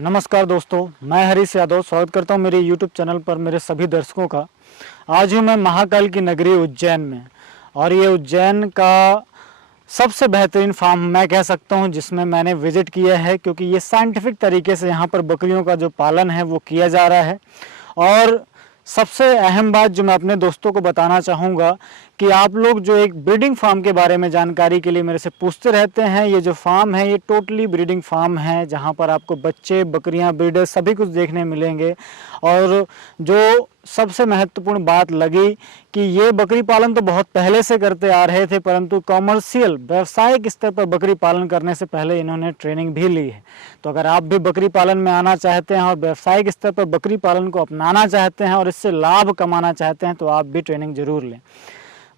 नमस्कार दोस्तों, मैं हरीश यादव स्वागत करता हूं मेरे YouTube चैनल पर मेरे सभी दर्शकों का। आज हूं मैं महाकाल की नगरी उज्जैन में और ये उज्जैन का सबसे बेहतरीन फार्म मैं कह सकता हूं जिसमें मैंने विजिट किया है, क्योंकि ये साइंटिफिक तरीके से यहाँ पर बकरियों का जो पालन है वो किया जा रहा है। और सबसे अहम बात जो मैं अपने दोस्तों को बताना चाहूँगा कि आप लोग जो एक ब्रीडिंग फार्म के बारे में जानकारी के लिए मेरे से पूछते रहते हैं, ये जो फार्म है ये टोटली ब्रीडिंग फार्म है, जहाँ पर आपको बच्चे, बकरियाँ, ब्रीडर सभी कुछ देखने मिलेंगे। और जो सबसे महत्वपूर्ण बात लगी कि ये बकरी पालन तो बहुत पहले से करते आ रहे थे, परंतु कॉमर्शियल व्यावसायिक स्तर पर बकरी पालन करने से पहले इन्होंने ट्रेनिंग भी ली है। तो अगर आप भी बकरी पालन में आना चाहते हैं और व्यावसायिक स्तर पर बकरी पालन को अपनाना चाहते हैं और इससे लाभ कमाना चाहते हैं तो आप भी ट्रेनिंग जरूर लें।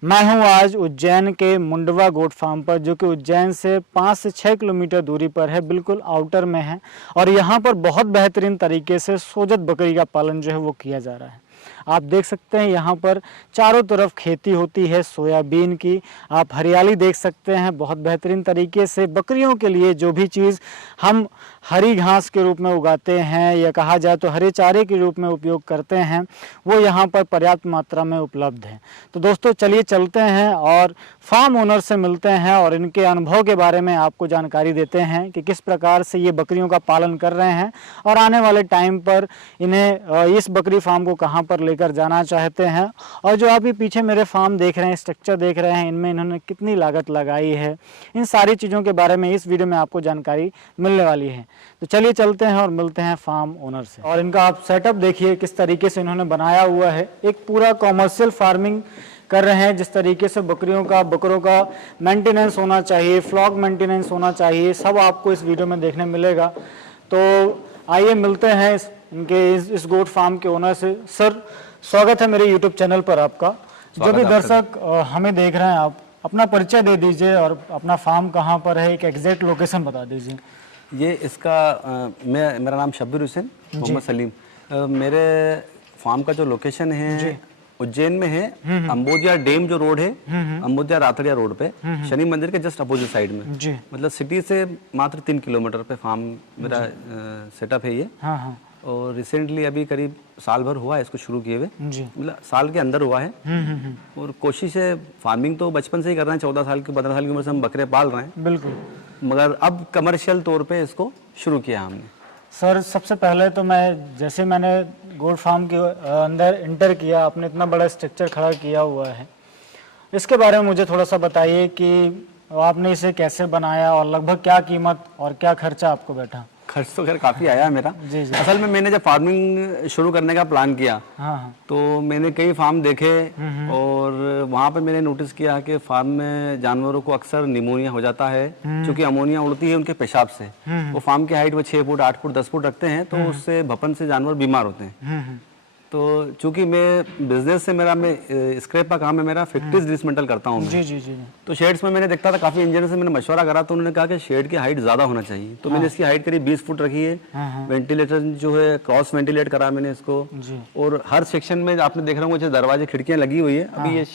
मैं हूं आज उज्जैन के मुंडवा गोट फार्म पर, जो कि उज्जैन से 5 से 6 किलोमीटर दूरी पर है, बिल्कुल आउटर में है। और यहाँ पर बहुत बेहतरीन तरीके से सोजत बकरी का पालन जो है वो किया जा रहा है। आप देख सकते हैं यहाँ पर चारों तरफ खेती होती है सोयाबीन की। आप हरियाली देख सकते हैं बहुत बेहतरीन तरीके से। बकरियों के लिए जो भी चीज़ हम हरी घास के रूप में उगाते हैं या कहा जाए तो हरे चारे के रूप में उपयोग करते हैं, वो यहाँ पर पर्याप्त मात्रा में उपलब्ध है। तो दोस्तों चलिए चलते हैं और फार्म ओनर से मिलते हैं और इनके अनुभव के बारे में आपको जानकारी देते हैं कि किस प्रकार से ये बकरियों का पालन कर रहे हैं और आने वाले टाइम पर इन्हें इस बकरी फार्म को कहाँ पर लेकर जाना चाहते हैं। और जो आप ये पीछे मेरे फार्म देख रहे हैं, स्ट्रक्चर देख रहे हैं, इनमें इन्होंने कितनी लागत लगाई है, इन सारी चीज़ों के बारे में इस वीडियो में आपको जानकारी मिलने वाली है। तो चलिए चलते हैं और मिलते हैं फार्म ओनर से। और इनका आप सेटअप देखिए किस तरीके से इन्होंने बनाया हुआ है। एक पूरा कॉमर्शियल फार्मिंग कर रहे हैं, जिस तरीके से बकरों का मेंटेनेंस होना चाहिए, फ्लॉक मेंटेनेंस होना चाहिए, सब आपको इस वीडियो में देखने मिलेगा। तो आइए मिलते हैं इस गोट फार्म के ओनर से। सर, स्वागत है मेरे यूट्यूब चैनल पर आपका। जो भी दर्शक हमें देख रहे हैं, आप अपना परिचय दे दीजिए और अपना फार्म कहाँ पर है, एक एग्जैक्ट लोकेशन बता दीजिए। ये इसका मेरा नाम शब्बीर हुसैन मोहम्मद सलीम। मेरे फार्म का जो लोकेशन है उज्जैन में है, अम्बोदिया डैम जो रोड है, अम्बोदिया रातड़िया रोड पे, शनि मंदिर के जस्ट अपोजिट साइड में। मतलब सिटी से मात्र 3 किलोमीटर पे फार्म मेरा सेटअप है ये। हाँ। और रिसेंटली अभी करीब साल भर हुआ है इसको शुरू किए हुए, मतलब साल के अंदर हुआ है। और कोशिश है, फार्मिंग तो बचपन से ही कर रहे हैं, 14 साल की 15 साल की उम्र से हम बकरे पाल रहे हैं। बिल्कुल। मगर अब कमर्शियल तौर पे इसको शुरू किया हमने। सर, सबसे पहले तो मैंने गोट फार्म के अंदर इंटर किया, आपने इतना बड़ा स्ट्रक्चर खड़ा किया हुआ है, इसके बारे में मुझे थोड़ा सा बताइए कि आपने इसे कैसे बनाया और लगभग क्या कीमत और क्या खर्चा आपको बैठा। खर्च तो खैर काफी आया है मेरा। जी। असल में मैंने जब फार्मिंग शुरू करने का प्लान किया, हाँ। तो मैंने कई फार्म देखे और वहाँ पे मैंने नोटिस किया कि फार्म में जानवरों को अक्सर निमोनिया हो जाता है, क्योंकि अमोनिया उड़ती है उनके पेशाब से। वो फार्म की हाइट वो 6 फुट 8 फुट 10 फुट रखते हैं, तो उससे भपन से जानवर बीमार होते हैं। तो चूंकि मैं बिजनेस से मैं स्क्रैप का काम है मेरा, फैक्ट्रीज डिसमेंटल करता हूँ। जी। तो शेड्स में मैंने देखता था काफी इंजीनियर से मैंने मशवरा करा, तो उन्होंने कहा कि शेड की हाइट ज्यादा होना चाहिए। तो मैंने इसकी हाइट करीब 20 फुट रखी है। वेंटिलेटर जो है क्रॉस वेंटिलेट करा मैंने इसको। और हर सेक्शन में आपने देख रहा हूँ दरवाजे खिड़कियां लगी हुई है। अभी ये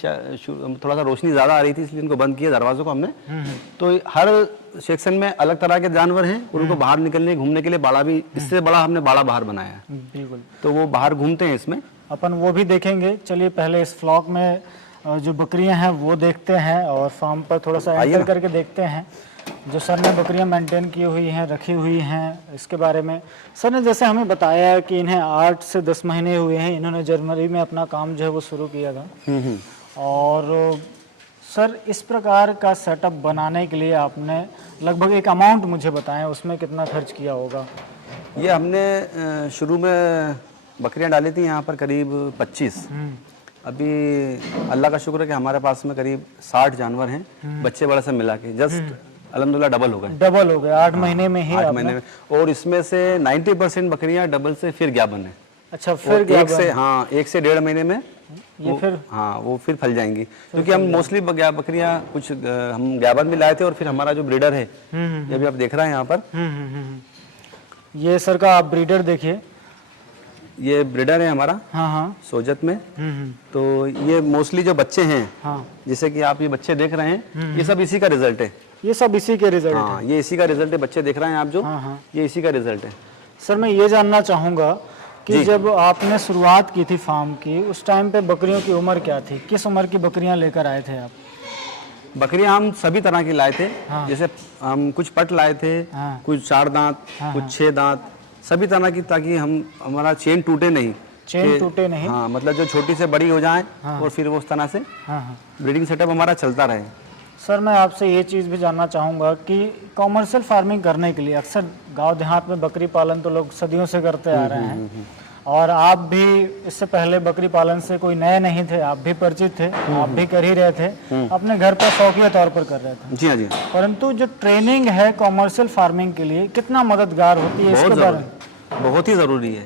थोड़ा सा रोशनी ज्यादा आ रही थी, इसलिए इनको बंद किया दरवाजों को हमने। तो हर सेक्शन में अलग तरह के जानवर हैं, उनको बाहर निकलने घूमने के लिए बाड़ा भी, इससे बड़ा हमने बाड़ा बाहर बनाया है। बिल्कुल। तो वो बाहर घूमते हैं इसमें, अपन वो भी देखेंगे। चलिए पहले इस फ्लॉक में जो बकरियां हैं वो देखते हैं और फार्म पर थोड़ा सा एंटर करके देखते हैं जो सर ने बकरियां मेंटेन की हुई हैं, रखी हुई हैं, इसके बारे में। सर ने जैसे हमें बताया कि इन्हें 8 से 10 महीने हुए हैं, इन्होंने जनवरी में अपना काम जो है वो शुरू किया था। और सर, इस प्रकार का सेटअप बनाने के लिए आपने लगभग एक अमाउंट मुझे बताएं, उसमें कितना खर्च किया होगा। ये हमने शुरू में बकरियां डाली थी यहाँ पर करीब 25। अभी अल्लाह का शुक्र है कि हमारे पास में करीब 60 जानवर हैं, बच्चे बड़े सब मिला के जस्ट अल्हम्दुलिल्लाह डबल हो गए 8 महीने में ही। 8 महीने में। और इसमें से 90% बकरियां डबल से फिर ग्याबन है। अच्छा, फिर एक से 1.5 महीने में ये फिर वो फिर फल जाएंगी, क्योंकि हम मोस्टली बकरियां कुछ हम ग्याबन भी लाए थे। और फिर हमारा जो ब्रीडर है, ये भी आप देख रहे हैं यहाँ पर, ये सर का आप ब्रीडर देखिए, ये ब्रीडर है हमारा। हाँ। सोजत में। तो ये मोस्टली जो बच्चे हैं, जैसे कि आप ये बच्चे देख रहे हैं, ये सब इसी का रिजल्ट है। ये सब इसी के रिजल्ट है। ये इसी का रिजल्ट है, बच्चे देख रहे हैं आप जो, ये इसी का रिजल्ट है। सर मैं ये जानना चाहूँगा कि जब आपने शुरुआत की थी फार्म की, उस टाइम पे बकरियों की उम्र क्या थी? किस उम्र की बकरियां लेकर आए थे आप? बकरियां हम सभी तरह की लाए थे। जैसे हम कुछ पट लाए थे, कुछ 4 दांत, कुछ 6 दांत, सभी तरह की, ताकि हमारा चेन टूटे नहीं। चेन टूटे नहीं? हाँ, मतलब जो छोटी से बड़ी हो जाए और फिर वो उस तरह से ब्रीडिंग सेटअप हमारा चलता रहे। सर मैं आपसे ये चीज़ भी जानना चाहूँगा कि कॉमर्शियल फार्मिंग करने के लिए अक्सर गांव देहात में बकरी पालन तो लोग सदियों से करते आ रहे हैं, और आप भी इससे पहले बकरी पालन से कोई नए नहीं थे, आप भी परिचित थे, आप भी कर ही रहे थे, अपने घर पर शौकिया तौर पर कर रहे थे। जी हाँ जी। परंतु जो ट्रेनिंग है कॉमर्शियल फार्मिंग के लिए कितना मददगार होती है, इसके बारे में? बहुत ही ज़रूरी है,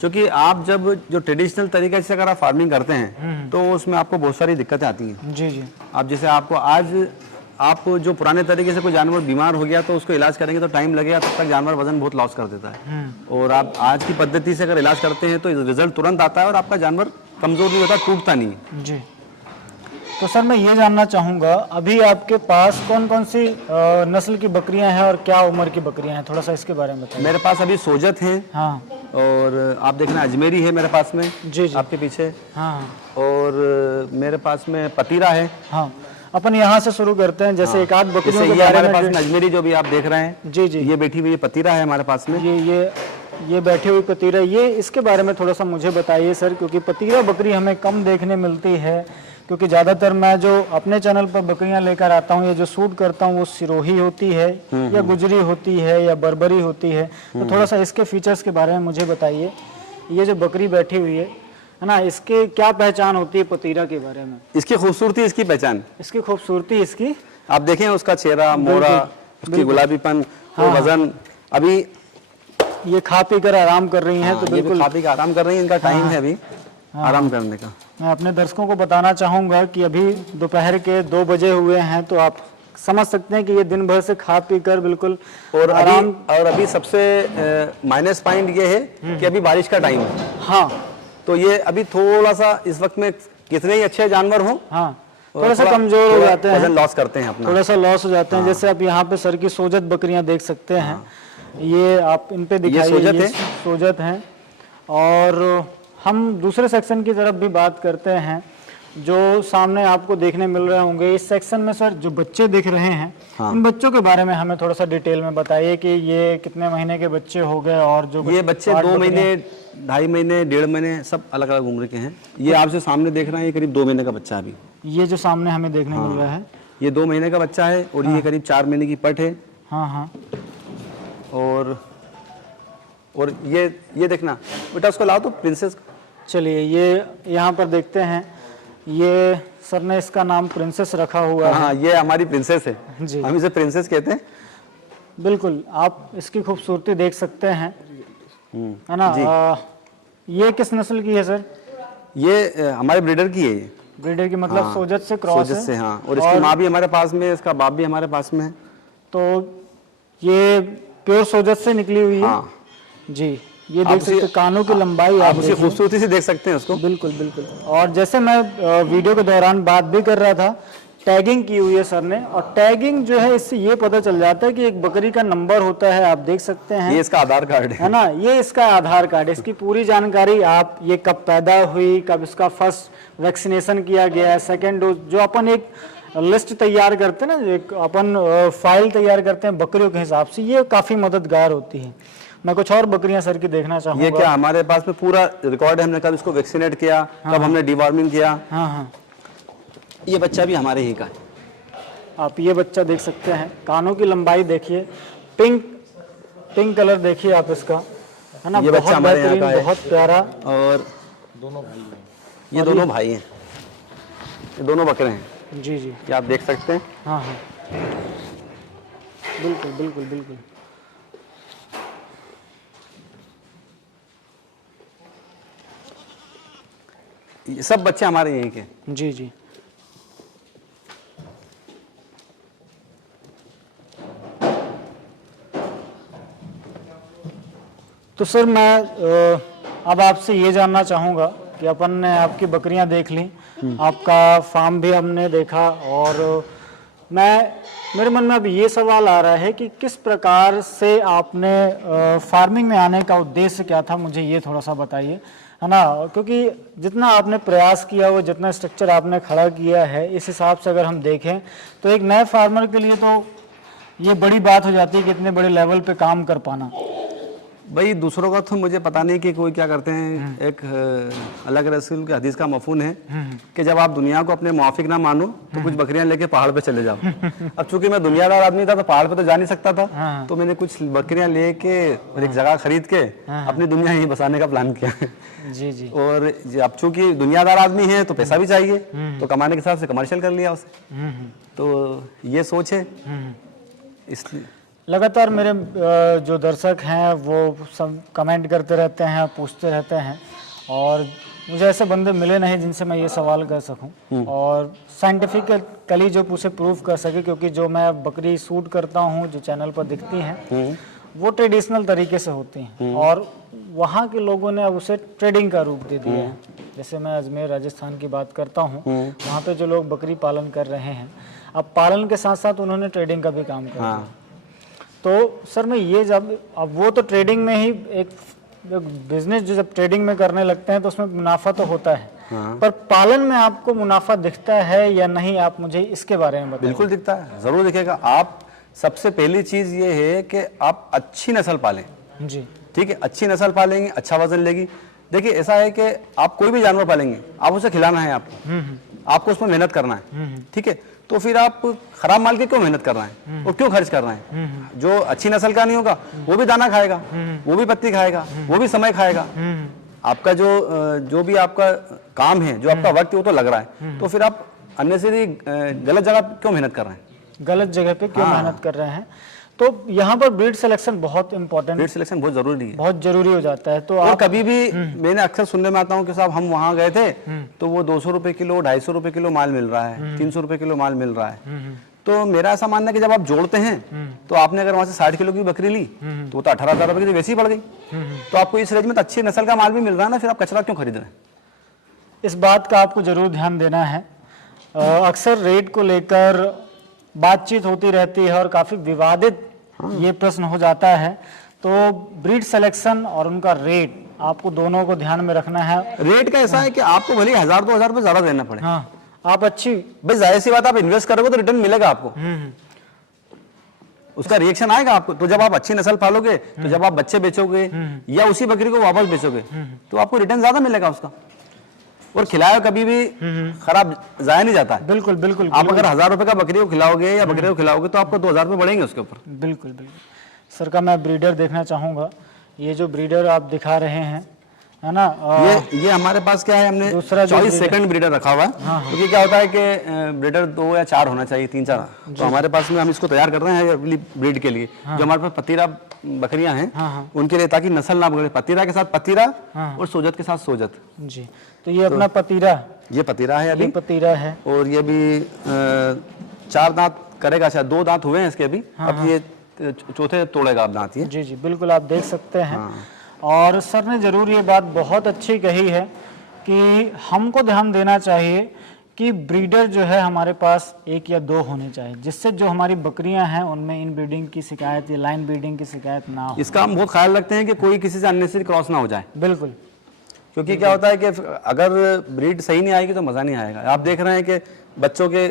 क्योंकि आप जब जो ट्रेडिशनल तरीके से अगर आप फार्मिंग करते हैं तो उसमें आपको बहुत सारी दिक्कतें आती हैं। जी जी। आप जैसे आपको आज आप जो पुराने तरीके से कोई जानवर बीमार हो गया तो उसको इलाज करेंगे तो टाइम लगेगा, तब तक जानवर वजन बहुत लॉस कर देता है। और आप आज की पद्धति से अगर इलाज करते हैं तो रिजल्ट तुरंत आता है और आपका जानवर कमज़ोर नहीं होता, टूटता नहीं है। जी। तो सर मैं ये जानना चाहूँगा, अभी आपके पास कौन कौन सी नस्ल की बकरियां हैं और क्या उम्र की बकरियां हैं, थोड़ा सा इसके बारे में बताइए। मेरे पास अभी सोजत हैं। हाँ। और आप देखना अजमेरी है मेरे पास में। जी जी। आपके पीछे। हाँ। और मेरे पास में पतीरा है। हाँ, अपन यहाँ से शुरू करते हैं। जैसे एक आध बकरियों के हमारे पास में अजमेरी जो भी आप देख रहे हैं। जी जी। ये बैठी हुई पतीरा है हमारे पास में। ये बैठी हुई पतीरा, ये इसके बारे में थोड़ा सा मुझे बताइए सर, क्योंकि पतीरा बकरी हमें कम देखने मिलती है, क्योंकि ज़्यादातर मैं जो अपने चैनल पर बकरियां लेकर आता हूं या जो शूट करता हूं वो सिरोही होती है या गुजरी होती है या बर्बरी होती है। तो थोड़ा सा इसके फीचर्स के बारे में मुझे बताइए। ये जो बकरी बैठी हुई है ना, इसके क्या पहचान होती है पतीरा के बारे में? इसकी खूबसूरती, इसकी पहचान, इसकी खूबसूरती, इसकी आप देखें उसका चेहरा, मोरा, उसकी गुलाबीपन, वजन। अभी ये खा पी कर आराम कर रही हैं। तो बिल्कुल खा पी कर आराम कर रही हैं। इनका टाइम है अभी आराम करने का। मैं अपने दर्शकों को बताना चाहूँगा कि अभी दोपहर के 2 बजे हुए हैं, तो आप समझ सकते हैं कि ये दिन भर से खा पी कर बिल्कुल और आराम। और अभी सबसे माइनस पॉइंट ये है कि अभी बारिश का टाइम है। हाँ, तो ये अभी थोड़ा सा इस वक्त में कितने ही अच्छे जानवर हों, हाँ, थोड़ा सा कमजोर हो जाते हैं, वजन लॉस करते हैं अपना, थोड़ा सा लॉस हो जाते हैं। जैसे आप यहाँ पे सर की सोजत बकरियां देख सकते हैं। ये आप इन पे दिखाइए, ये सोजत हैं। और हम दूसरे सेक्शन की तरफ भी बात करते हैं, जो सामने आपको देखने मिल रहे होंगे। इस सेक्शन में सर जो बच्चे दिख रहे हैं, इन बच्चों के बारे में हमें थोड़ा सा डिटेल में बताइए कि ये कितने महीने के बच्चे हो गए, और जो ये बच्चे 2 महीने, 2.5 महीने, 1.5 महीने, सब अलग अलग उम्र के हैं। ये आपसे सामने देख रहे हैं, ये करीब 2 महीने का बच्चा है अभी। ये जो सामने हमें देखने मिल रहा है, ये 2 महीने का बच्चा है। और ये करीब 4 महीने की पट है। हाँ हाँ। और ये देखना बेटा, उसको लाओ तो प्रिंसेस। चलिए ये यहाँ पर देखते हैं, ये सर ने इसका नाम प्रिंसेस रखा हुआ है। हाँ, ये हमारी प्रिंसेस है जी, हम इसे प्रिंसेस कहते हैं। बिल्कुल, आप इसकी खूबसूरती देख सकते हैं, है ना। ये किस नस्ल की है सर? ये हमारे ब्रीडर की है। ब्रीडर की मतलब सोजत से क्रॉस है। सोजत से, हाँ। और इसकी माँ भी हमारे पास में है, इसका बाप भी हमारे पास में है। तो ये प्योर सोजत से निकली हुई है। हाँ जी। ये देख सकते हैं कानों की लंबाई, आप उसी खूबसूरती से देख सकते हैं उसको। बिल्कुल बिल्कुल। और जैसे मैं वीडियो के दौरान बात भी कर रहा था, टैगिंग की हुई है सर ने, और टैगिंग जो है इससे ये पता चल जाता है कि एक बकरी का नंबर होता है, आप देख सकते हैं। ये इसका आधार कार्ड है ना, ये इसका आधार कार्ड है। इसकी पूरी जानकारी, आप ये कब पैदा हुई, कब इसका फर्स्ट वैक्सीनेशन किया गया, सेकेंड डोज, जो अपन एक लिस्ट तैयार करते हैं ना, एक अपन फाइल तैयार करते हैं बकरियों के हिसाब से, ये काफ़ी मददगार होती है। मैं कुछ और बकरियां सर की देखना चाहूँगा। ये क्या हमारे पास में पूरा रिकॉर्ड है, हमने कब इसको वैक्सीनेट किया, कब हमने डिवॉर्मिंग किया। हाँ हाँ। ये बच्चा भी हमारे ही का है। आप ये बच्चा देख सकते हैं, कानों की लंबाई देखिए, पिंक कलर देखिए आप इसका, है ना। ये बच्चा हमारे यहाँ का है, बहुत प्यारा। और दोनों भाई हैं, ये दोनों भाई हैं, ये दोनों बकरे हैं। जी जी, ये आप देख सकते हैं। हाँ हाँ, बिल्कुल बिल्कुल बिल्कुल। ये सब बच्चे हमारे यहीं के। जी जी। तो सर मैं अब आपसे ये जानना चाहूँगा कि अपन ने आपकी बकरियां देख ली, आपका फार्म भी हमने देखा, और मेरे मन में अब ये सवाल आ रहा है कि किस प्रकार से आपने फार्मिंग में आने का उद्देश्य क्या था, मुझे ये थोड़ा सा बताइए, है ना। क्योंकि जितना आपने प्रयास किया वो जितना स्ट्रक्चर आपने खड़ा किया है, इस हिसाब से अगर हम देखें तो एक नए फार्मर के लिए तो ये बड़ी बात हो जाती है कि इतने बड़े लेवल पे काम कर पाना। भाई दूसरों का तो मुझे पता नहीं कि कोई क्या करते हैं। एक अलग रसूल के हदीस का मफहूम है कि जब आप दुनिया को अपने मुआफिक ना मानो तो कुछ बकरियां लेके पहाड़ पे चले जाओ। अब चूंकि मैं दुनियादार आदमी था तो पहाड़ पे तो जा नहीं सकता था, तो मैंने कुछ बकरियां लेके और एक जगह खरीद के अपनी दुनिया यहीं बसाने का प्लान किया। जी जी। और अब चूंकि दुनियादार आदमी है तो पैसा भी चाहिए, तो कमाने के हिसाब से कमर्शियल कर लिया उसे। तो ये सोच है। इसलिए लगातार मेरे जो दर्शक हैं वो सब कमेंट करते रहते हैं, पूछते रहते हैं, और मुझे ऐसे बंदे मिले नहीं जिनसे मैं ये सवाल कर सकूं और साइंटिफिकली जो उसे प्रूव कर सके। क्योंकि जो मैं बकरी शूट करता हूं, जो चैनल पर दिखती हैं, वो ट्रेडिशनल तरीके से होती हैं और वहाँ के लोगों ने अब उसे ट्रेडिंग का रूप दे दिया है। जैसे मैं अजमेर राजस्थान की बात करता हूँ, वहाँ पे जो लोग बकरी पालन कर रहे हैं, अब पालन के साथ साथ उन्होंने ट्रेडिंग का भी काम किया। तो सर मैं ये अब वो तो ट्रेडिंग में ही एक बिजनेस जो जब ट्रेडिंग में करने लगते हैं तो उसमें मुनाफा तो होता है, पर पालन में आपको मुनाफा दिखता है या नहीं, आप मुझे इसके बारे में बताइए। बिल्कुल दिखता है, जरूर दिखेगा। आप सबसे पहली चीज ये है कि आप अच्छी नस्ल पालें जी। ठीक है, अच्छी नस्ल पालेंगे, अच्छा वजन लेगी। देखिए ऐसा है कि आप कोई भी जानवर पालेंगे, आप उसे खिलाना है, आपको उसमें मेहनत करना है, ठीक है। तो फिर आप खराब माल की क्यों मेहनत कर रहे हैं और क्यों खर्च कर रहे हैं? जो अच्छी नस्ल का नहीं होगा वो भी दाना खाएगा, वो भी पत्ती खाएगा, वो भी समय खाएगा। आपका जो भी आपका काम है, जो आपका वक्त है, वो तो लग रहा है। तो फिर आप अननेसेसरी गलत जगह क्यों मेहनत कर रहे हैं? गलत जगह पे क्यों मेहनत कर रहे हैं? तो यहाँ पर ब्रीड सिलेक्शन बहुत इंपॉर्टेंट, ब्रीड सिलेक्शन बहुत जरूरी है, बहुत जरूरी हो जाता है। तो और कभी भी मैंने अक्सर सुनने में आता हूँ कि साहब हम वहाँ गए थे तो वो 200 रुपए किलो, 250 रुपए किलो माल मिल रहा है, 300 रुपए किलो माल मिल रहा है। तो मेरा ऐसा मानना है कि जब आप जोड़ते हैं तो आपने अगर वहाँ से 60 किलो की बकरी ली तो वो तो 18,000 रुपए की वैसे ही बढ़ गई। तो आपको इस रेंज में तो अच्छी नस्ल का माल भी मिल रहा है ना, फिर आप कचरा क्यों खरीद रहे हैं? इस बात का आपको जरूर ध्यान देना है। अक्सर रेट को लेकर बातचीत होती रहती है और काफी विवादित ये प्रश्न हो जाता है। तो ब्रीड सिलेक्शन और उनका रेट आपको दोनों को ध्यान में रखना है। रेट का ऐसा है कि आपको भले 1000-2000 रुपए ज्यादा देना पड़े, आप अच्छी, भाई जाहिर सी बात, आप इन्वेस्ट करोगे तो रिटर्न मिलेगा आपको, उसका रिएक्शन आएगा आपको। तो जब आप अच्छी नस्ल पालोगे, तो जब आप बच्चे बेचोगे या उसी बकरी को वापस बेचोगे तो आपको रिटर्न ज्यादा मिलेगा उसका। और खिलाया कभी भी खराब जाया नहीं जाता है। बिल्कुल बिल्कुल। आप अगर 1000 रुपए का बकरी को खिलाओगे या बकरे को खिलाओगे तो आपको 2000 रुपए बढ़ेंगे उसके ऊपर। बिल्कुल बिल्कुल। सर का मैं ब्रीडर देखना चाहूंगा। ये जो ब्रीडर आप दिखा रहे हैं, है ना, ये हमारे पास क्या है, हमने दूसरा 24 सेकंड ब्रीडर रखा हुआ है। क्योंकि क्या होता है कि ब्रीडर 2 या 4 होना चाहिए, 3-4। तो हमारे पास में हम इसको तैयार कर रहे हैं ब्रीड के लिए। जो हमारे पास पतीरा बकरियां हैं उनके लिए, ताकि नस्ल ना बिगड़े। पतीरा के साथ पतीरा और सोजत के साथ सोजत जी। तो ये अपना पतीरा, ये पतीरा है, अभी पतीरा है, और ये भी 4 दांत करेगा, शायद 2 दांत हुए हैं इसके अभी। अब ये चौथे तोड़ेगा अब दांत ये। जी जी बिल्कुल, आप देख सकते हैं। और सर ने जरूर ये बात बहुत अच्छी कही है कि हमको ध्यान देना चाहिए कि ब्रीडर जो है हमारे पास 1 या 2 होने चाहिए, जिससे जो हमारी बकरियां हैं उनमें इन ब्रीडिंग की शिकायत या लाइन ब्रीडिंग की शिकायत ना हो। इसका हम बहुत ख्याल रखते हैं कि कोई किसी से अननेसेसरी क्रॉस ना हो जाए। बिल्कुल। क्योंकि क्या होता है कि अगर ब्रीड सही नहीं आएगी तो मजा नहीं आएगा। आप देख रहे हैं कि बच्चों के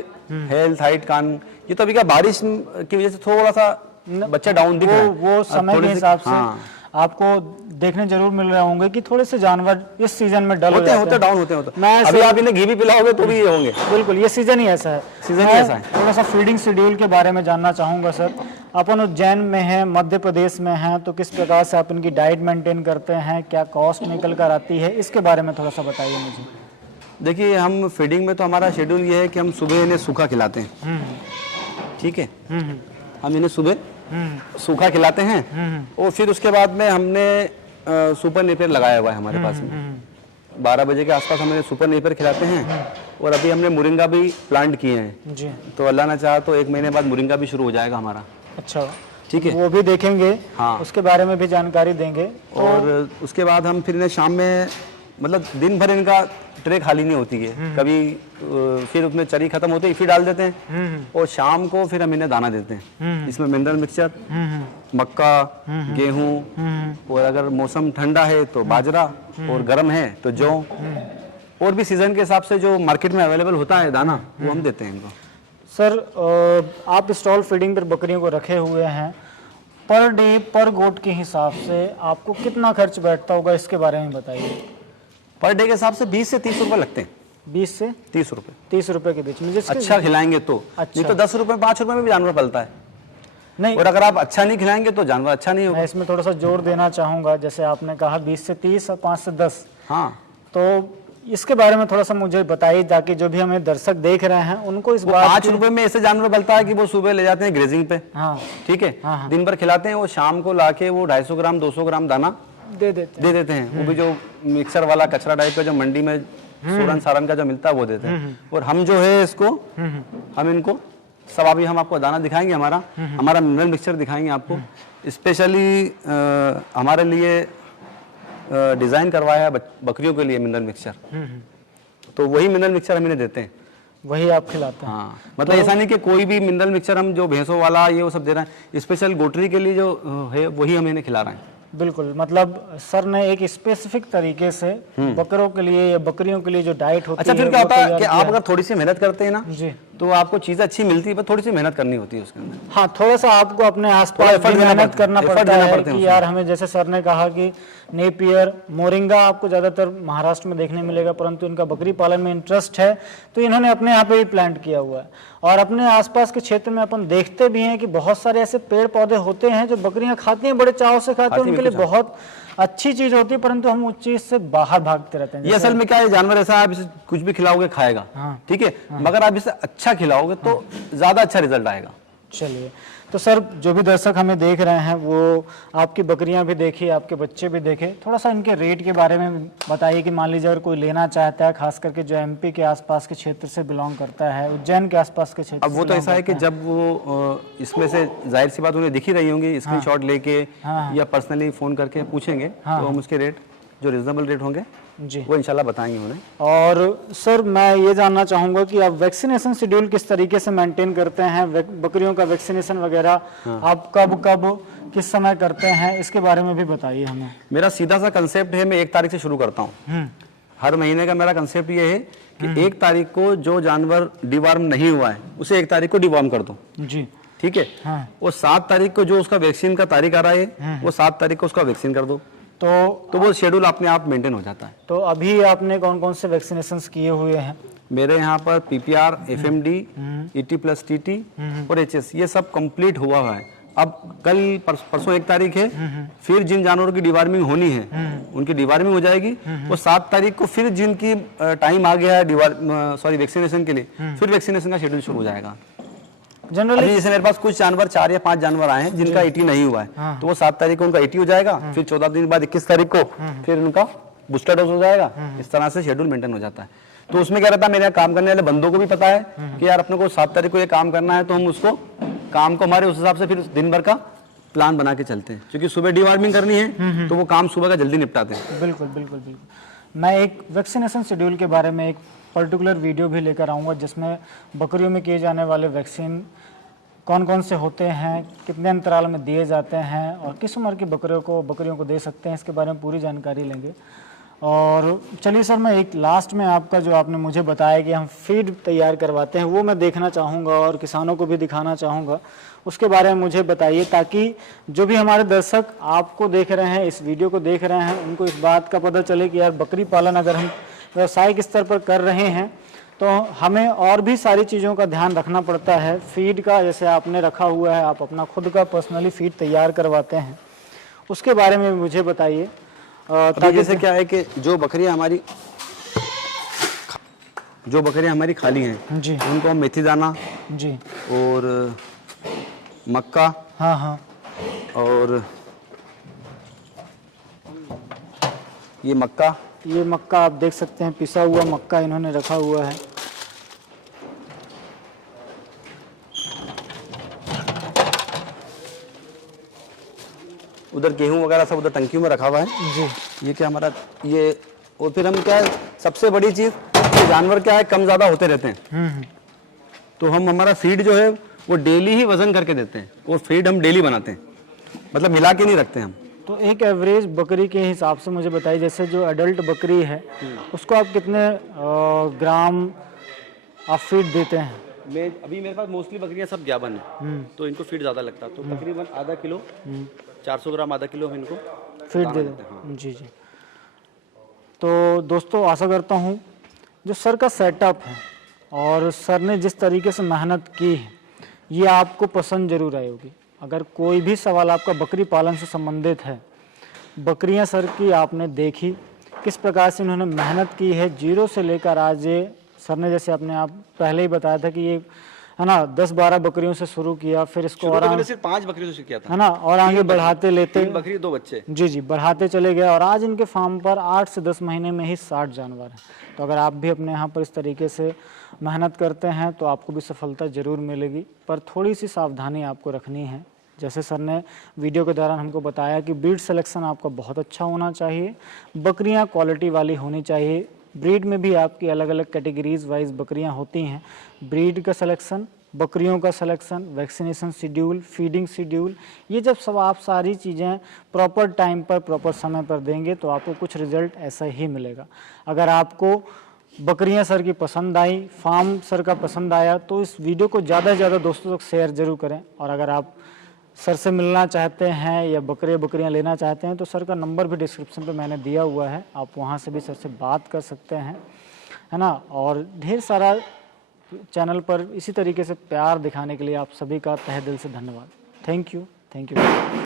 हेल्थ, हाइट, कान, ये तो अभी क्या बारिश की वजह से थोड़ा सा बच्चे डाउन दिख रहे हैं। वो समय के हिसाब से आपको देखने जरूर मिल रहे होंगे कि थोड़े से जानवर इस सीजन में डल होते डाउन होते हैं। अभी आप इन्हें घी भी पिलाओगे तो भी ये होंगे। बिल्कुल, ये सीजन ही ऐसा है, सीजन ही ऐसा है। थोड़ा सा फीडिंग शेड्यूल के बारे में जानना चाहूंगा सर। अपन उज्जैन में है, मध्य प्रदेश में है, तो किस प्रकार से आप इनकी डाइट मेंटेन करते हैं, क्या कॉस्ट निकल कर आती है, इसके बारे में थोड़ा सा बताइए मुझे। देखिए हम फीडिंग में तो हमारा शेड्यूल ये है कि हम सुबह इन्हें सूखा खिलाते हैं, ठीक है। हम इन्हें सुबह सूखा खिलाते हैं और फिर उसके बाद में हमने सुपर नेपियर लगाया हुआ है हमारे पास में। 12 बजे के आसपास हम इन्हें सुपर नेपियर खिलाते हैं। और अभी हमने मुरिंगा भी प्लांट किए हैं जी। तो अल्लाह ना चाहा तो 1 महीने बाद मुरिंगा भी शुरू हो जाएगा हमारा। अच्छा, ठीक है, वो भी देखेंगे। हाँ, उसके बारे में भी जानकारी देंगे। और उसके बाद हम फिर इन्हें शाम में मतलब दिन भर इनका ट्रे खाली नहीं होती है। कभी फिर उसमें चरी खत्म होते ही फिर डाल देते हैं और शाम को फिर हम इन्हें दाना देते हैं। इसमें मिनरल मिक्सचर, मक्का, गेहूं, और अगर मौसम ठंडा है तो बाजरा, और गर्म है तो जौ, और भी सीजन के हिसाब से जो मार्केट में अवेलेबल होता है दाना वो हम देते हैं इनको। सर आप स्टॉल फीडिंग पर बकरियों को रखे हुए हैं, पर डे पर गोट के हिसाब से आपको कितना खर्च बैठता होगा, इसके बारे में बताइए। पर डे के हिसाब से 20 से 30 रुपए लगते हैं। 20 से 30 रुपए, 30 रुपए के बीच में, जिसके अच्छा खिलाएंगे तो। अच्छा। नहीं तो 10 रुपए 5 रुपए में भी जानवर पलता है। नहीं, और अगर आप अच्छा नहीं खिलाएंगे तो जानवर अच्छा नहीं होगा। मैं इसमें थोड़ा सा जोर देना चाहूँगा, जैसे आपने कहा 20 से 30 और 5 से 10, हाँ, तो इसके बारे में थोड़ा सा मुझे बताइए ताकि जो भी हमें दर्शक देख रहे हैं उनको इस बात 5 रुपए में ऐसे जानवर पलता है कि वो सुबह ले जाते हैं ग्रेजिंग पे, हाँ ठीक है, हाँ। दिन भर खिलाते हैं, वो शाम को लाके वो 250 ग्राम 200 ग्राम दाना दे देते हैं। वो भी जो मिक्सर वाला कचरा टाइप का जो मंडी में सोरन सारन का जो मिलता है वो देते हैं। और हम जो है इसको हम इनको सब अभी हम आपको दाना दिखाएंगे, हमारा मिनरल मिक्सचर दिखाएंगे आपको। स्पेशली हमारे लिए डिजाइन करवाया है बकरियों के लिए मिनरल मिक्सचर, तो वही मिनरल मिक्सचर हम इन्हें देते हैं, वही आप खिलाते हैं। हाँ, मतलब ऐसा नहीं कि कोई भी मिनरल मिक्सचर हम जो भैंसों वाला ये वो सब दे रहे हैं, स्पेशल गोटरी के लिए जो है वही हम इन्हें खिला रहे हैं। बिल्कुल, मतलब सर ने एक स्पेसिफिक तरीके से बकरों के लिए या बकरियों के लिए जो डाइट होती है। अच्छा, फिर क्या होता है कि आप अगर थोड़ी सी मेहनत करते हैं ना जी, तो आपको चीज अच्छी मिलती है, पर थोड़ी सी मेहनत करनी होती है उसके अंदर। हाँ, थोड़ा सा आपको अपने आसपास भी मेहनत करना पड़ता है कि यार हमें, जैसे सर ने कहा कि नेपियर, मोरिंगा आपको ज्यादातर महाराष्ट्र में देखने मिलेगा, परंतु इनका बकरी पालन में इंटरेस्ट है तो इन्होंने अपने यहाँ पे ही प्लांट किया हुआ है। और अपने आसपास के क्षेत्र में अपन देखते भी हैं कि बहुत सारे ऐसे पेड़ पौधे होते हैं जो बकरियां खाती हैं, बड़े चाव से खाती हैं, उनके लिए बहुत अच्छी चीज होती है, परंतु हम उस चीज से बाहर भागते रहते हैं। ये असल में क्या है, जानवर ऐसा आप इसे कुछ भी खिलाओगे खाएगा, ठीक है, मगर आप इसे अच्छा खिलाओगे तो ज्यादा अच्छा रिजल्ट आएगा। चलिए, तो सर जो भी दर्शक हमें देख रहे हैं वो आपकी बकरियां भी देखिए, आपके बच्चे भी देखे, थोड़ा सा इनके रेट के बारे में बताइए कि मान लीजिए अगर कोई लेना चाहता है, खास करके जो एमपी के आसपास के क्षेत्र से बिलोंग करता है, उज्जैन के आसपास के क्षेत्र। अब वो तो ऐसा है कि जब वो इसमें से जाहिर सी बात उन्हें दिख ही रही होंगी, स्क्रीनशॉट लेके या पर्सनली फोन करके पूछेंगे तो हम उसके रेट जो रिजनेबल रेट होंगे जी वो इंशाल्लाह बताएंगे उन्हें। और सर मैं ये जानना चाहूँगा कि आप वैक्सीनेशन शेड्यूल किस तरीके से मेंटेन करते हैं, बकरियों का वैक्सीनेशन वगैरह आप कब कब किस समय करते हैं, इसके बारे में भी बताइए हमें। मेरा सीधा सा कंसेप्ट है, मैं 1 तारीख से शुरू करता हूँ। हर महीने का मेरा कंसेप्ट ये है कि 1 तारीख को जो जानवर डिवॉर्म नहीं हुआ है उसे 1 तारीख को डिवॉर्म कर दो जी, ठीक है। हाँ। और 7 तारीख को जो उसका वैक्सीन का तारीख आ रहा है वो 7 तारीख को उसका वैक्सीन कर दो, तो वो शेड्यूल अपने आप मेंटेन हो जाता है। तो अभी आपने कौन कौन से वैक्सीनेशन किए हुए हैं? मेरे यहाँ पर पीपीआर, एफएमडी, ET+TT और HS ये सब कंप्लीट हुआ है। अब कल परसों 1 तारीख है, फिर जिन जानवरों की डिवार्मिंग होनी है उनकी डिवार्मिंग हो जाएगी। और 7 तारीख को फिर जिनकी टाइम आ गया है वैक्सीनेशन के लिए, फिर वैक्सीनेशन का शेड्यूल शुरू हो जाएगा। जनरली जैसे मेरे पास कुछ जानवर 4 या 5 जानवर आए हैं जिनका 80 नहीं हुआ है, तो वो 7 तारीख को उनका 80 हो जाएगा, फिर 14 दिन बाद 21 तारीख को फिर उनका बूस्टर डोज हो जाएगा। इस तरह से शेड्यूल मेंटेन हो जाता है। तो उसमें क्या रहता है, मेरे यहाँ काम करने वाले बंदों को भी पता है कि यार अपने को 7 तारीख को ये काम करना है, तो हम उसको काम को हमारे उस हिसाब से फिर दिन भर का प्लान बना के चलते हैं, क्योंकि सुबह डिवार्मिंग करनी है तो वो काम सुबह का जल्दी निपटाते हैं। बिल्कुल बिल्कुल बिल्कुल। मैं एक वैक्सीनेशन शेड्यूल के बारे में एक पर्टिकुलर वीडियो भी लेकर आऊँगा जिसमें बकरियों में किए जाने वाले वैक्सीन कौन कौन से होते हैं, कितने अंतराल में दिए जाते हैं और किस उम्र की बकरियों को दे सकते हैं, इसके बारे में पूरी जानकारी लेंगे। और चलिए सर, मैं एक लास्ट में आपका जो आपने मुझे बताया कि हम फीड तैयार करवाते हैं वो मैं देखना चाहूँगा और किसानों को भी दिखाना चाहूँगा, उसके बारे में मुझे बताइए, ताकि जो भी हमारे दर्शक आपको देख रहे हैं, इस वीडियो को देख रहे हैं, उनको इस बात का पता चले कि यार बकरी पालन अगर हम व्यावसायिक स्तर पर कर रहे हैं तो हमें और भी सारी चीज़ों का ध्यान रखना पड़ता है। फीड का जैसे आपने रखा हुआ है, आप अपना खुद का पर्सनली फीड तैयार करवाते हैं, उसके बारे में मुझे बताइए। ताकि से क्या है कि जो बकरियां हमारी खाली हैं जी, उनको हम मेथी दाना जी और मक्का, हाँ हाँ, और ये मक्का आप देख सकते हैं, पिसा हुआ मक्का इन्होंने रखा हुआ है। उधर गेहूं वगैरह सब उधर टंकियों में रखा हुआ है जी। ये क्या हमारा ये और फिर हम क्या है, सबसे बड़ी चीज़ कि जानवर क्या है कम ज़्यादा होते रहते हैं, तो हम हमारा फीड जो है वो डेली ही वजन करके देते हैं और फीड हम डेली बनाते हैं, मतलब मिला के नहीं रखते हम। तो एक एवरेज बकरी के हिसाब से मुझे बताइए, जैसे जो एडल्ट बकरी है उसको आप कितने ग्राम आप फीड देते हैं? मैं अभी मेरे पास मोस्टली बकरियां सब ज्ञापन है, तो इनको फीड ज़्यादा लगता है, तो तकरीबन आधा किलो 400 ग्राम आधा किलो हम इनको फीड दे देते हैं। जी जी। तो दोस्तों आशा करता हूँ जो सर का सेटअप है और सर ने जिस तरीके से मेहनत की है ये आपको पसंद जरूर आई होगी। अगर कोई भी सवाल आपका बकरी पालन से संबंधित है, बकरियां सर की आपने देखी, किस प्रकार से इन्होंने मेहनत की है जीरो से लेकर आज ये, सर ने जैसे अपने आप पहले ही बताया था कि ये है ना 10-12 बकरियों से शुरू किया, फिर इसको और मैंने सिर्फ 5 बकरियों से किया था, है ना, और आगे बढ़ाते लेते 3 बकरी 2 बच्चे, जी जी बढ़ाते चले गए और आज इनके फार्म पर 8 से 10 महीने में ही 60 जानवर हैं। तो अगर आप भी अपने यहाँ पर इस तरीके से मेहनत करते हैं तो आपको भी सफलता ज़रूर मिलेगी, पर थोड़ी सी सावधानी आपको रखनी है। जैसे सर ने वीडियो के दौरान हमको बताया कि ब्रीड सिलेक्शन आपका बहुत अच्छा होना चाहिए, बकरियां क्वालिटी वाली होनी चाहिए। ब्रीड में भी आपकी अलग अलग कैटेगरीज वाइज बकरियां होती हैं, ब्रीड का सिलेक्शन, बकरियों का selection, vaccination schedule, feeding schedule, ये जब सब आप सारी चीज़ें प्रॉपर टाइम पर प्रॉपर समय पर देंगे तो आपको कुछ रिजल्ट ऐसा ही मिलेगा। अगर आपको बकरियां सर की पसंद आई, फार्म सर का पसंद आया तो इस वीडियो को ज़्यादा से ज़्यादा दोस्तों तक शेयर ज़रूर करें। और अगर आप सर से मिलना चाहते हैं या बकरियां लेना चाहते हैं तो सर का नंबर भी डिस्क्रिप्शन पे मैंने दिया हुआ है, आप वहाँ से भी सर से बात कर सकते हैं, है ना। और ढेर सारा चैनल पर इसी तरीके से प्यार दिखाने के लिए आप सभी का तहे दिल से धन्यवाद। Thank you.